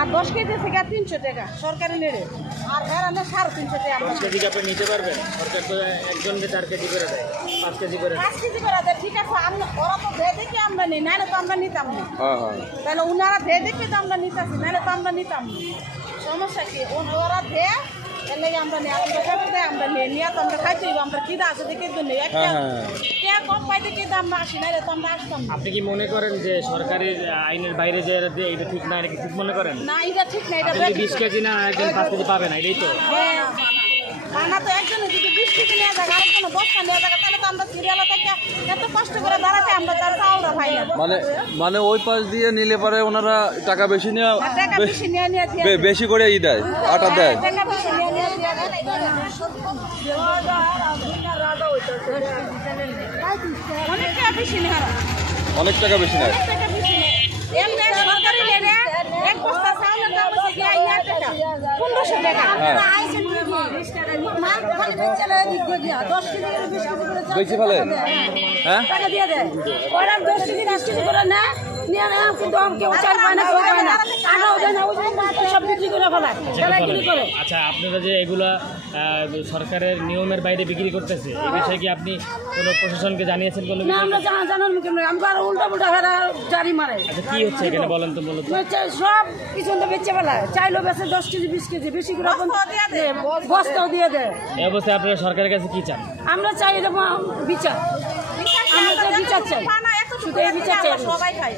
আর 10 KG থেকে 300 টাকা সরকারি নেড়ে, আর এরানে 350 টাকা। 10 কেজি আপনি নিতে পারবেন? সরকার তো একজনকে 4 কেজি করে দেয়, 5 কেজি করে দেয়। 5 কেজি করে দেয়, ঠিক আছে। ওরা তো ভেয়ে দেখে আমরা নিই, নাহলে তো আমরা নিতাম না। তাহলে ওনারা ভেয়ে দেখে তো আমরা নিতাছি, নাহলে তো আমরা নিতাম না। সমস্যা কি, ওরা ভেয়ে এলে আমরা নিয়ে আমরা নিয়ে তো আমরা খাইতে হইব। আমরা কি আছে দেখে জন্য কে কম পাই দেখে আমরা আসি, নাহলে তো আমরা আসতাম না। আপনি কি মনে করেন যে সরকারি আইনের বাইরে যে এটা ঠিক না, এটা কি ঠিক মনে করেন? না, এটা ঠিক না, এটা 20 কেজি না একজন 5 কেজি পাবে না, এটাই তো। না তো একজনে যদি 20 কেজি নিয়ে যায়, আরেকজনে 10টা নিয়ে যায়, তাহলে তো আমরা সিরিয়ালে থেকে এত কষ্ট করে দাঁড়াতে আমরা তার চাউলটা পাই না। মানে ওই পাশ দিয়ে নিলে পরে ওনারা টাকা বেশি নিয়ে নিয়ে বেশি করে দেয়, আটা দেয়। টাকা বেশি নিয়ে দিয়ে অনেক টাকা বেশি নেয়, অনেক টাকা বেশি নেয়। এমনি সরকারি লেনে এক বস্তা চাউলের দাম হচ্ছে গিয়া 1500 টাকা। বেশি ফেলে হ্যাঁ টাকা দিয়ে দেয়, ওরা 10 কেজি 20 কেজি করে না নিয়ে না, কিন্তু কেউ চাল পায় না, কেউ পায় না, আটাও দেয় না, ওই সব বিক্রি করে ফেলায়। আচ্ছা, আপনারা যে এগুলা সরকারের নিয়মের বাইরে বিক্রি করতেছে, এই বিষয়ে কি আপনি কোনো প্রশাসনকে জানিয়েছেন? কোনো না, আমরা জানার মুখে নয়, আমরা উল্টা পুল্টা ফেরা জারি মারে। আচ্ছা, কি হচ্ছে এখানে বলেন তো মূলত? সব কিছু বেচে ফেলায়, চাইলো বেচে 10 কেজি 20 কেজি বেশি করে বস্তাও দিয়ে দেয়। এই অবস্থায় আপনারা সরকারের কাছে কি চান? আমরা চাই এরকম বিচার, আমরা বিচার চাই, শুধু এই বিচার চাই। সবাই খাই।